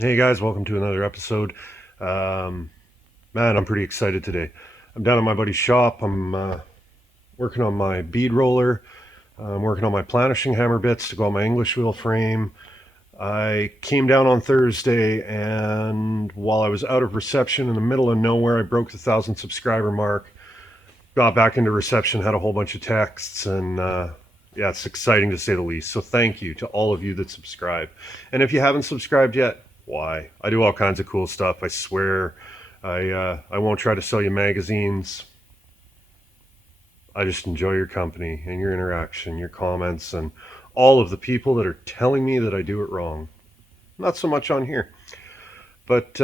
Hey guys, welcome to another episode. Man, I'm pretty excited today. I'm down at my buddy's shop. I'm working on my bead roller. I'm working on my planishing hammer bits to go on my English wheel frame. I came down on Thursday, and while I was out of reception in the middle of nowhere, I broke the 1,000 subscriber mark. Got back into reception, had a whole bunch of texts, and yeah, it's exciting to say the least. So thank you to all of you that subscribe. And if you haven't subscribed yet, why? I do all kinds of cool stuff. I swear, I won't try to sell you magazines. I just enjoy your company and your interaction, your comments, and all of the people that are telling me that I do it wrong. Not so much on here, but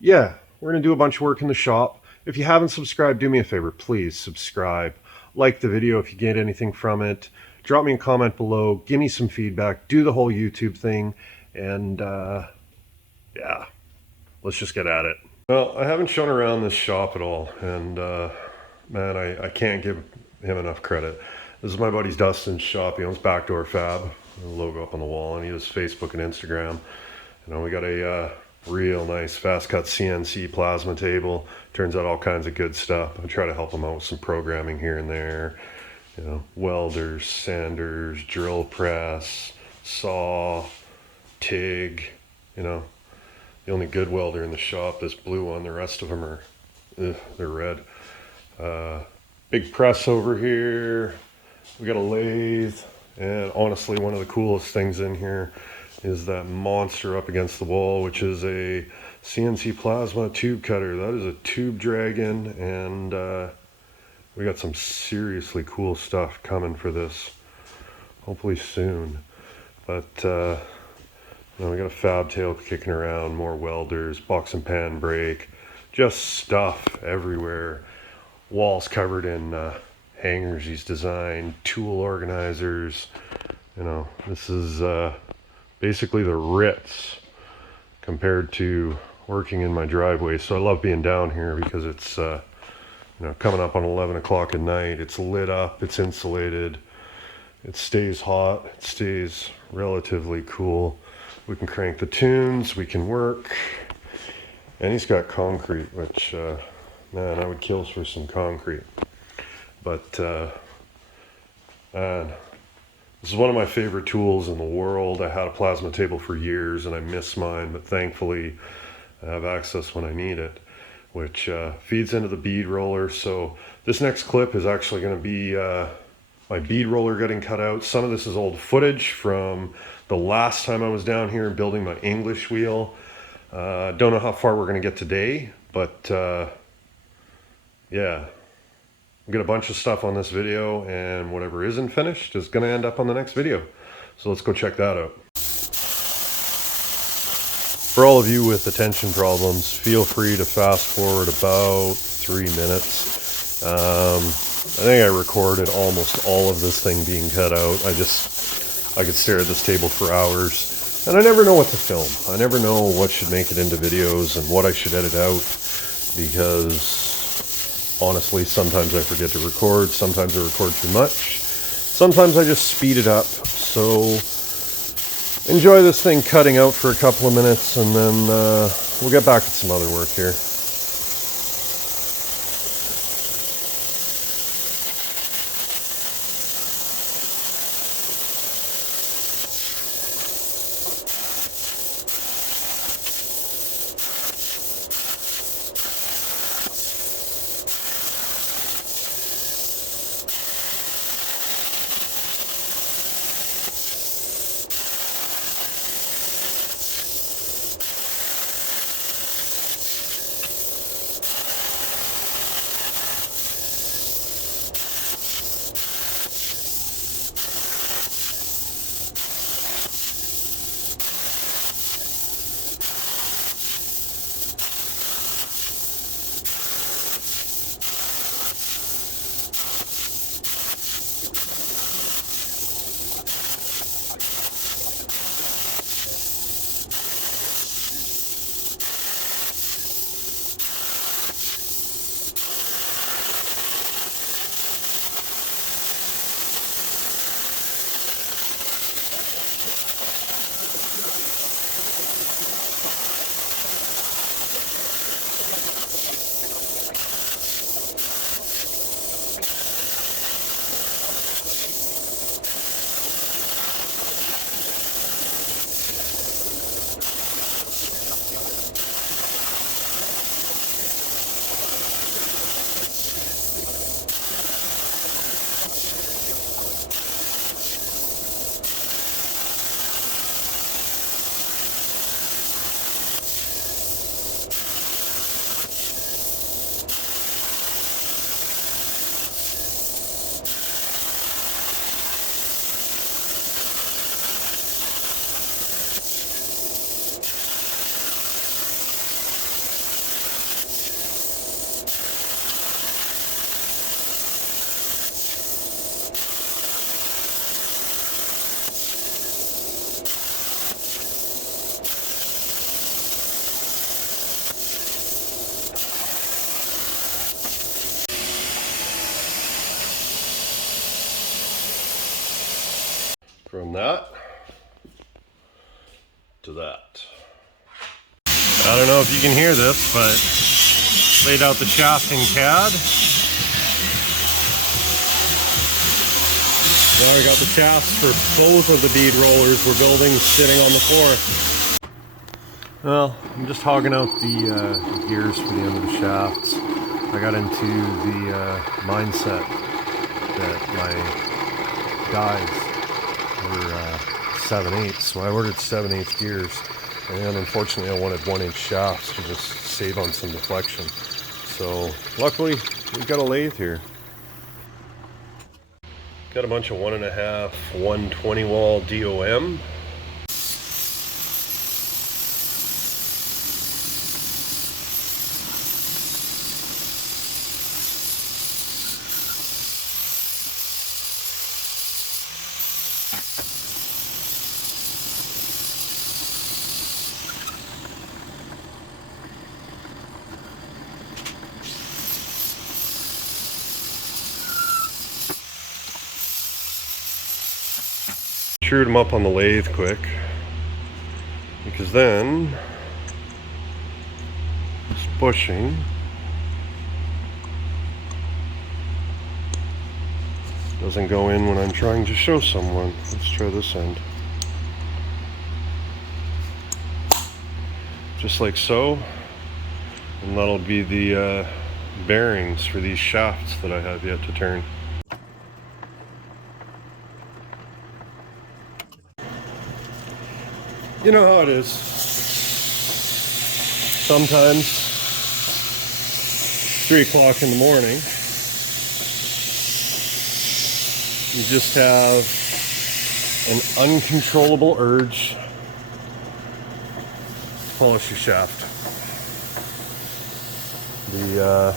yeah, we're gonna do a bunch of work in the shop. If you haven't subscribed, do me a favor, please subscribe. Like the video if you get anything from it. Drop me a comment below. Give me some feedback. Do the whole YouTube thing, and yeah, let's just get at it. Well, I haven't shown around this shop at all, and man, I can't give him enough credit. This is my buddy's Dustin's shop. He owns BackDoor Fab, the logo up on the wall, and he does Facebook and Instagram. You know, we got a real nice fast cut CNC plasma table. Turns out all kinds of good stuff. I try to help him out with some programming here and there. You know, welders, sanders, drill press, saw, TIG, you know. The only good welder in the shop, this blue one. The rest of them are, they're red. Big press over here. We got a lathe. And honestly, one of the coolest things in here is that monster up against the wall, which is a CNC plasma tube cutter. That is a tube dragon, and we got some seriously cool stuff coming for this. Hopefully soon. But you know, we got a fab tail kicking around, more welders, box and pan brake, just stuff everywhere. Walls covered in hangers he's designed, tool organizers. You know, this is basically the Ritz compared to working in my driveway. So I love being down here because it's you know, coming up on 11 o'clock at night. It's lit up, it's insulated, it stays hot, it stays relatively cool. We can crank the tunes, we can work. And he's got concrete, which man, I would kill for some concrete. But man, this is one of my favorite tools in the world. I had a plasma table for years and I miss mine, but thankfully I have access when I need it, which feeds into the bead roller. So this next clip is actually going to be my bead roller getting cut out. Some of this is old footage from the last time I was down here building my English wheel. Don't know how far we're going to get today, but yeah. We got a bunch of stuff on this video, and whatever isn't finished is going to end up on the next video. So let's go check that out. For all of you with attention problems, feel free to fast forward about 3 minutes. I think I recorded almost all of this thing being cut out. I could stare at this table for hours, and I never know what to film. I never know what should make it into videos and what I should edit out, because honestly, sometimes I forget to record, sometimes I record too much, sometimes I just speed it up. So enjoy this thing cutting out for a couple of minutes, and then we'll get back at some other work here. from that to that. I don't know if you can hear this, but laid out the shaft in CAD. Now we got the shafts for both of the bead rollers we're building sitting on the floor. Well, I'm just hogging out the gears for the end of the shafts. I got into the mindset that my dies were 7/8, so I ordered 7/8 gears. And then unfortunately I wanted 1-inch shafts to just save on some deflection. So luckily we've got a lathe here. Got a bunch of 1.5 120 wall DOM. Screwed them up on the lathe quick, because then this bushing doesn't go in when I'm trying to show someone. Let's try this end. Just like so, and that'll be the bearings for these shafts that I have yet to turn. You know how it is. Sometimes 3 o'clock in the morning, you just have an uncontrollable urge to polish your shaft. The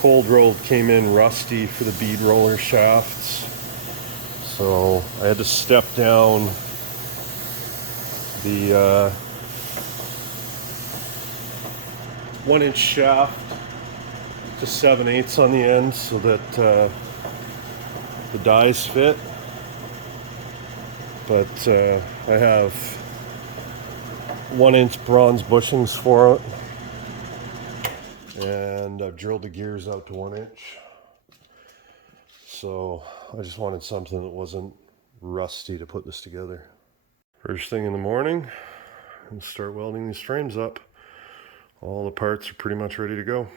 cold rolled came in rusty for the bead roller shafts, so I had to step down the 1-inch shaft to 7/8 on the end so that the dies fit. But I have 1-inch bronze bushings for it, and I've drilled the gears out to 1-inch. So I just wanted something that wasn't rusty to put this together. First thing in the morning, and start welding these frames up. All the parts are pretty much ready to go.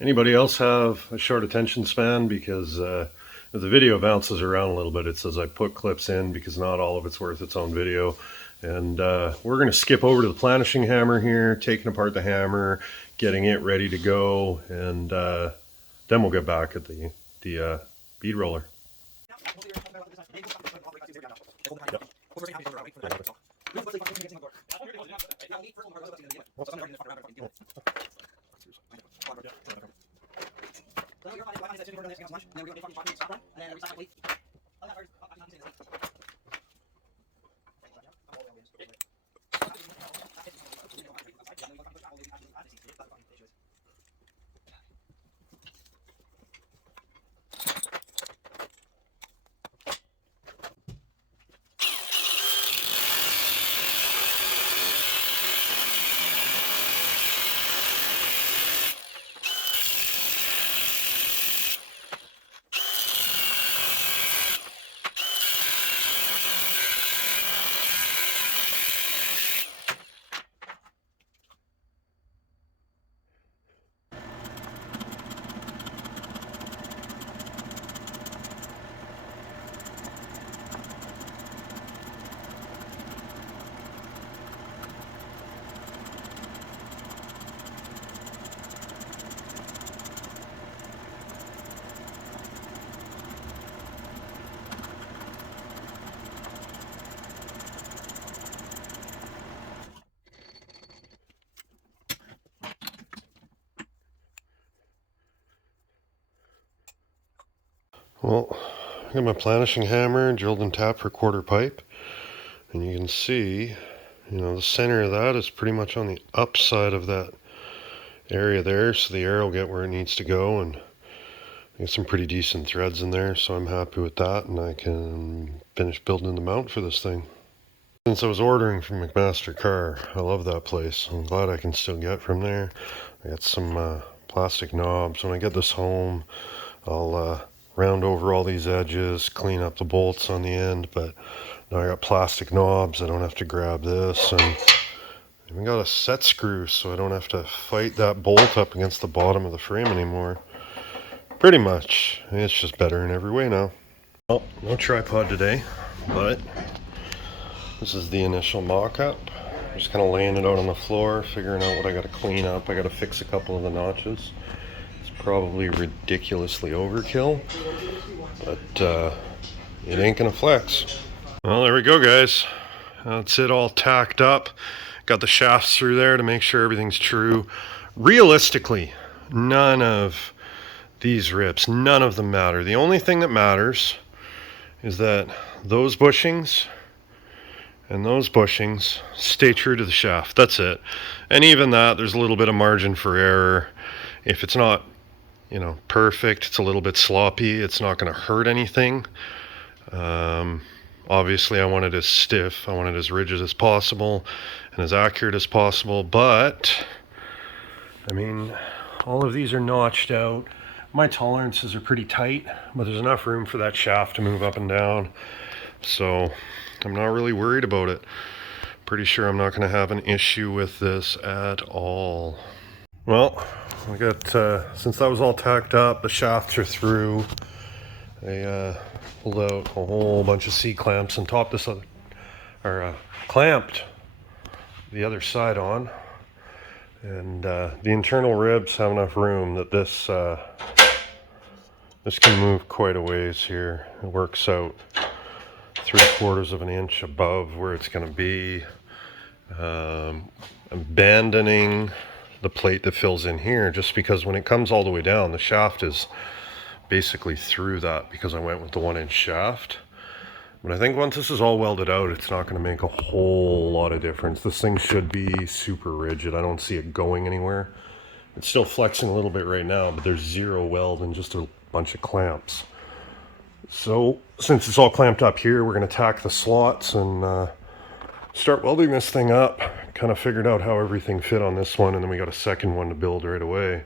Anybody else have a short attention span? Because if the video bounces around a little bit, it says I put clips in because not all of it's worth its own video. And we're going to skip over to the planishing hammer here, taking apart the hammer, getting it ready to go, and then we'll get back at the bead roller. Well, I got my planishing hammer drilled and tapped for quarter pipe, and you can see, the center of that is pretty much on the upside of that area there, so the air will get where it needs to go, and Get some pretty decent threads in there, so I'm happy with that, and I can finish building the mount for this thing. Since I was ordering from McMaster Car, I love that place. I'm glad I can still get from there. I got some plastic knobs. When I get this home, I'll round over all these edges, clean up the bolts on the end, but now I got plastic knobs. I don't have to grab this, and I even got a set screw, so I don't have to fight that bolt up against the bottom of the frame anymore. Pretty much. It's just better in every way now. Well, no tripod today, but this is the initial mock-up. Just kind of laying it out on the floor, figuring out what I got to clean up. I got to fix a couple of the notches. It's probably ridiculously overkill, but it ain't gonna flex. Well, there we go, guys. That's it all tacked up. Got the shafts through there to make sure everything's true. Realistically, none of these rips, none of them matter. The only thing that matters is that those bushings and those bushings stay true to the shaft. That's it. And even that, there's a little bit of margin for error. If it's not, you know, perfect, it's a little bit sloppy, it's not going to hurt anything. Obviously I want it as stiff, I want it as rigid as possible and as accurate as possible, but I mean, all of these are notched out. My tolerances are pretty tight, but there's enough room for that shaft to move up and down, so I'm not really worried about it. Pretty sure I'm not going to have an issue with this at all. Well, I got, since that was all tacked up, the shafts are through. I pulled out a whole bunch of C-clamps and topped this other, or clamped the other side on. And the internal ribs have enough room that this can move quite a ways here. It works out 3/4 of an inch above where it's going to be. I'm abandoning the plate that fills in here just because when it comes all the way down, the shaft is basically through that because I went with the 1-inch shaft. But I think once this is all welded out, it's not going to make a whole lot of difference. This thing should be super rigid. I don't see it going anywhere. It's still flexing a little bit right now, but there's zero weld and just a bunch of clamps. So since it's all clamped up here, we're going to tack the slots and start welding this thing up. Kind of figured out how everything fit on this one, and then we got a second one to build right away.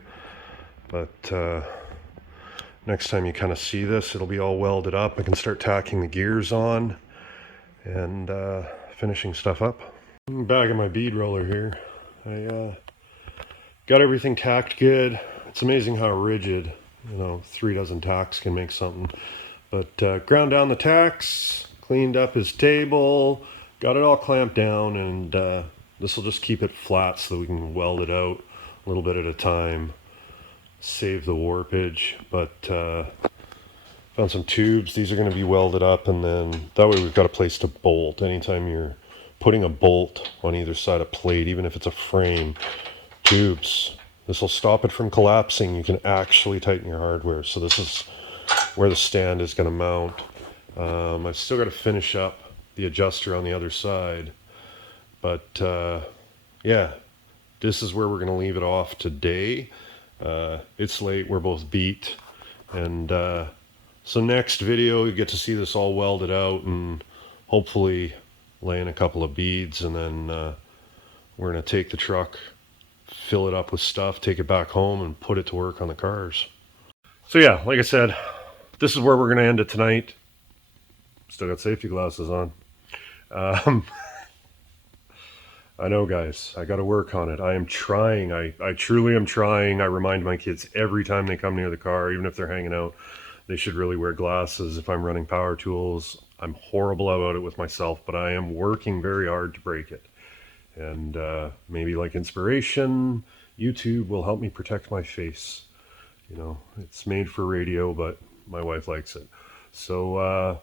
But next time you kind of see this, it'll be all welded up. I can start tacking the gears on and finishing stuff up. Back in my bead roller here. I got everything tacked good. It's amazing how rigid, you know, 3 dozen tacks can make something. But ground down the tacks, cleaned up his table, got it all clamped down, and this will just keep it flat so that we can weld it out a little bit at a time. Save the warpage, but found some tubes. These are going to be welded up, and then that way we've got a place to bolt. Anytime you're putting a bolt on either side of plate, even if it's a frame, tubes, this will stop it from collapsing. You can actually tighten your hardware. So this is where the stand is going to mount. I've still got to finish up the adjuster on the other side, but yeah, this is where we're going to leave it off today. It's late, we're both beat, and so next video you get to see this all welded out and hopefully lay in a couple of beads, and then we're going to take the truck, fill it up with stuff, take it back home and put it to work on the cars. So yeah, like I said, this is where we're going to end it tonight. Still got safety glasses on. I know, guys, I got to work on it. I am trying. I truly am trying. I remind my kids every time they come near the car, even if they're hanging out, they should really wear glasses if I'm running power tools. I'm horrible about it with myself, but I am working very hard to break it. And maybe like inspiration, YouTube will help me protect my face. You know, it's made for radio, but my wife likes it. So,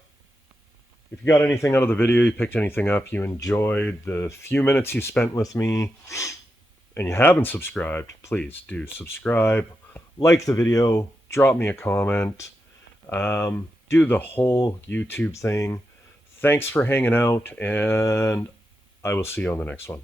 if you got anything out of the video, you picked anything up, you enjoyed the few minutes you spent with me, and you haven't subscribed, please do subscribe, like the video, drop me a comment, do the whole YouTube thing. Thanks for hanging out, and I will see you on the next one.